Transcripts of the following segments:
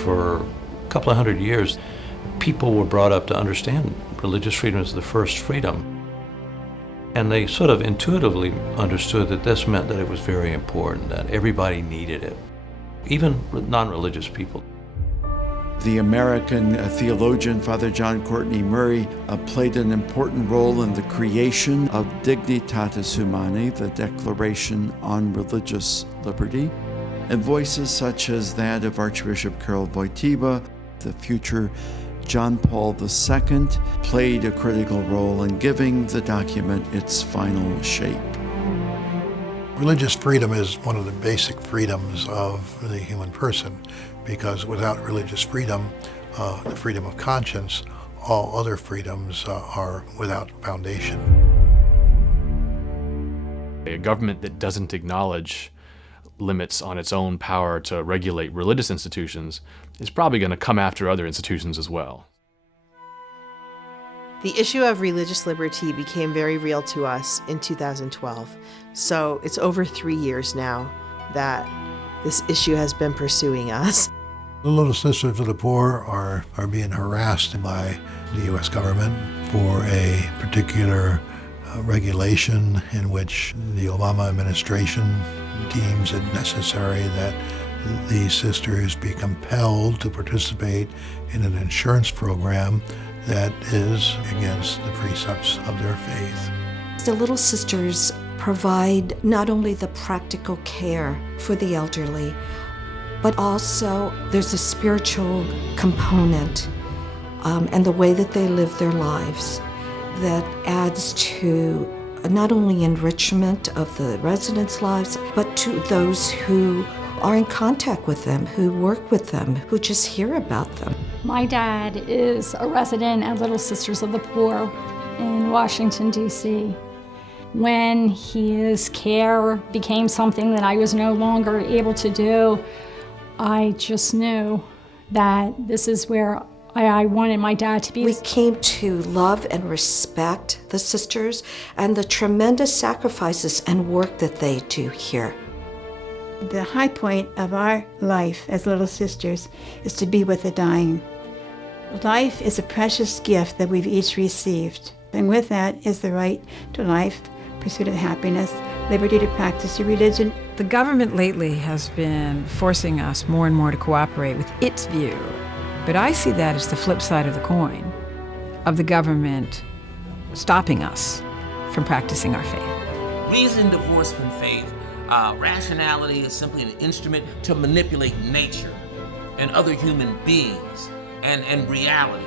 for a couple of hundred years, people were brought up to understand religious freedom as the first freedom. And they sort of intuitively understood that this meant that it was very important, that everybody needed it, even non-religious people. The American theologian, Father John Courtney Murray, played an important role in the creation of Dignitatis Humanae, the Declaration on Religious Liberty, and voices such as that of Archbishop Karol Wojtyła, the future John Paul II, played a critical role in giving the document its final shape. Religious freedom is one of the basic freedoms of the human person, because without religious freedom, the freedom of conscience, all other freedoms are without foundation. A government that doesn't acknowledge limits on its own power to regulate religious institutions is probably going to come after other institutions as well. The issue of religious liberty became very real to us in 2012. So it's over 3 years now that this issue has been pursuing us. The Little Sisters of the Poor are being harassed by the U.S. government for a particular regulation in which the Obama administration deems it necessary that these sisters be compelled to participate in an insurance program that is against the precepts of their faith. The Little Sisters provide not only the practical care for the elderly, but also there's a spiritual component and the way that they live their lives that adds to not only enrichment of the residents' lives, but to those who are in contact with them, who work with them, who just hear about them. My dad is a resident at Little Sisters of the Poor in Washington, D.C. When his care became something that I was no longer able to do, I just knew that this is where I wanted my dad to be. We came to love and respect the sisters and the tremendous sacrifices and work that they do here. The high point of our life as Little Sisters is to be with the dying. Life is a precious gift that we've each received, and with that is the right to life, pursuit of happiness, liberty to practice your religion. The government lately has been forcing us more and more to cooperate with its view, but I see that as the flip side of the coin, of the government stopping us from practicing our faith. Reason divorced from faith. Rationality is simply an instrument to manipulate nature and other human beings and reality,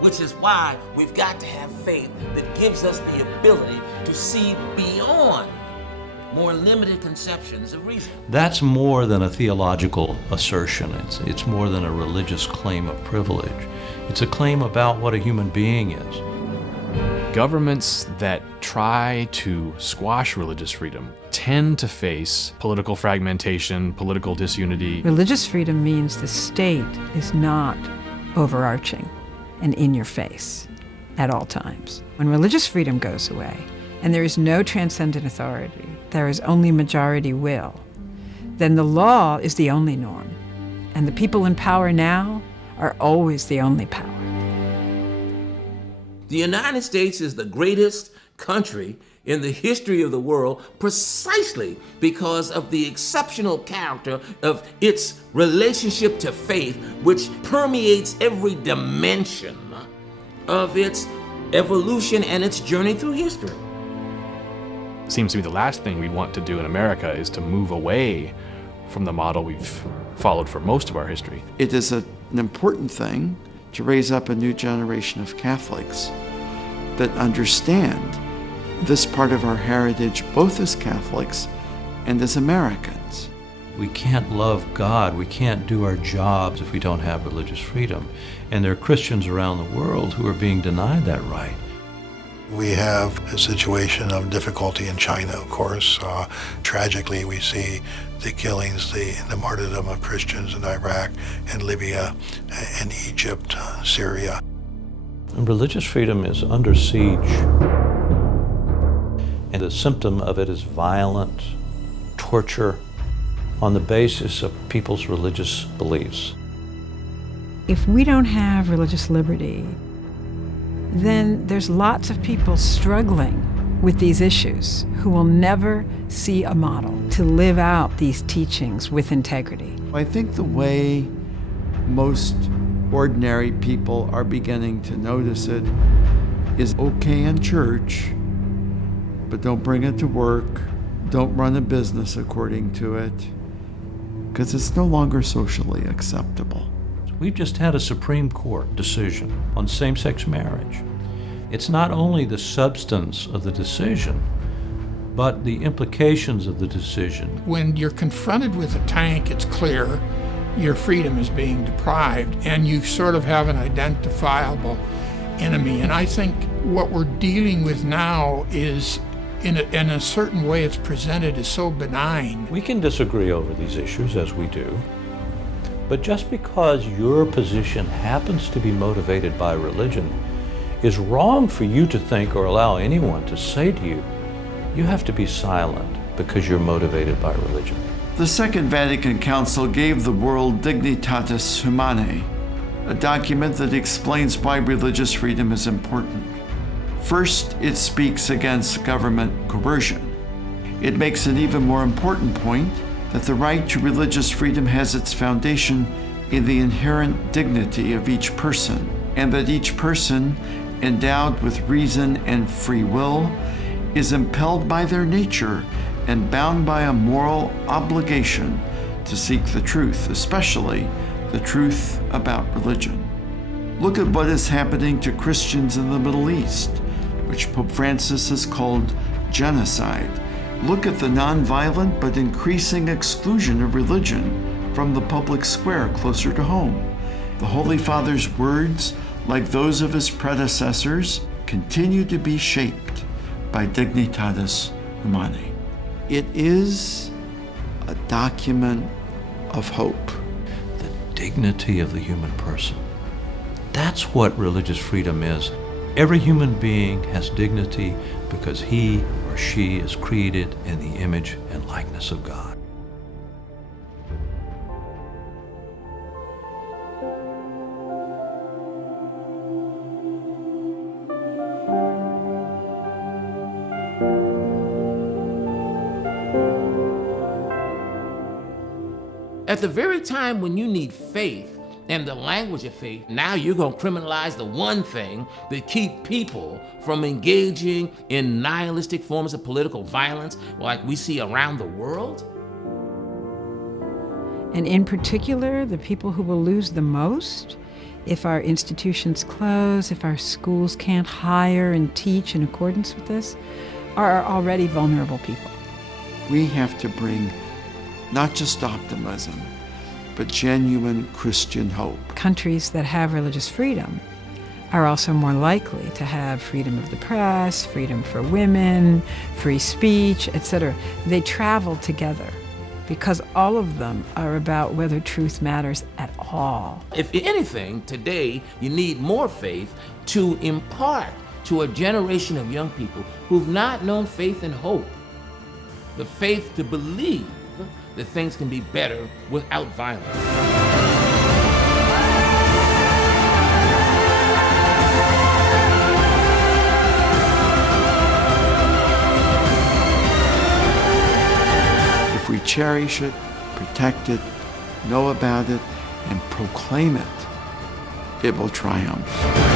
which is why we've got to have faith that gives us the ability to see beyond more limited conceptions of reason. That's more than a theological assertion. It's more than a religious claim of privilege. It's a claim about what a human being is. Governments that try to squash religious freedom tend to face political fragmentation, political disunity. Religious freedom means the state is not overarching and in your face at all times. When religious freedom goes away and there is no transcendent authority, there is only majority will, then the law is the only norm, and the people in power now are always the only power. The United States is the greatest country in the history of the world precisely because of the exceptional character of its relationship to faith, which permeates every dimension of its evolution and its journey through history. Seems to me the last thing we'd want to do in America is to move away from the model we've followed for most of our history. It is an important thing to raise up a new generation of Catholics that understand this part of our heritage, both as Catholics and as Americans. We can't love God, we can't do our jobs if we don't have religious freedom. And there are Christians around the world who are being denied that right. We have a situation of difficulty in China, of course. Tragically, we see the killings, the martyrdom of Christians in Iraq and Libya and Egypt, Syria. And religious freedom is under siege. And the symptom of it is violent torture on the basis of people's religious beliefs. If we don't have religious liberty, then there's lots of people struggling with these issues who will never see a model to live out these teachings with integrity. I think the way most ordinary people are beginning to notice it is okay in church, but don't bring it to work, don't run a business according to it, because it's no longer socially acceptable. We've just had a Supreme Court decision on same-sex marriage. It's not only the substance of the decision, but the implications of the decision. When you're confronted with a tank, it's clear your freedom is being deprived, and you sort of have an identifiable enemy. And I think what we're dealing with now is, in a certain way, it's presented as so benign. We can disagree over these issues, as we do, but just because your position happens to be motivated by religion is wrong for you to think or allow anyone to say to you, you have to be silent because you're motivated by religion. The Second Vatican Council gave the world Dignitatis Humanae, a document that explains why religious freedom is important. First, it speaks against government coercion. It makes an even more important point that the right to religious freedom has its foundation in the inherent dignity of each person, and that each person, endowed with reason and free will, is impelled by their nature and bound by a moral obligation to seek the truth, especially the truth about religion. Look at what is happening to Christians in the Middle East, which Pope Francis has called genocide. Look at the nonviolent but increasing exclusion of religion from the public square closer to home. The Holy Father's words, like those of his predecessors, continue to be shaped by Dignitatis Humanae. It is a document of hope. The dignity of the human person. That's what religious freedom is. Every human being has dignity because he or she is created in the image and likeness of God. At the very time when you need faith and the language of faith, now you're going to criminalize the one thing that keep people from engaging in nihilistic forms of political violence like we see around the world? And in particular, the people who will lose the most if our institutions close, if our schools can't hire and teach in accordance with this, are already vulnerable people. We have to bring not just optimism, but genuine Christian hope. Countries that have religious freedom are also more likely to have freedom of the press, freedom for women, free speech, etc. They travel together because all of them are about whether truth matters at all. If anything, today you need more faith to impart to a generation of young people who've not known faith and hope, the faith to believe that things can be better without violence. If we cherish it, protect it, know about it, and proclaim it, it will triumph.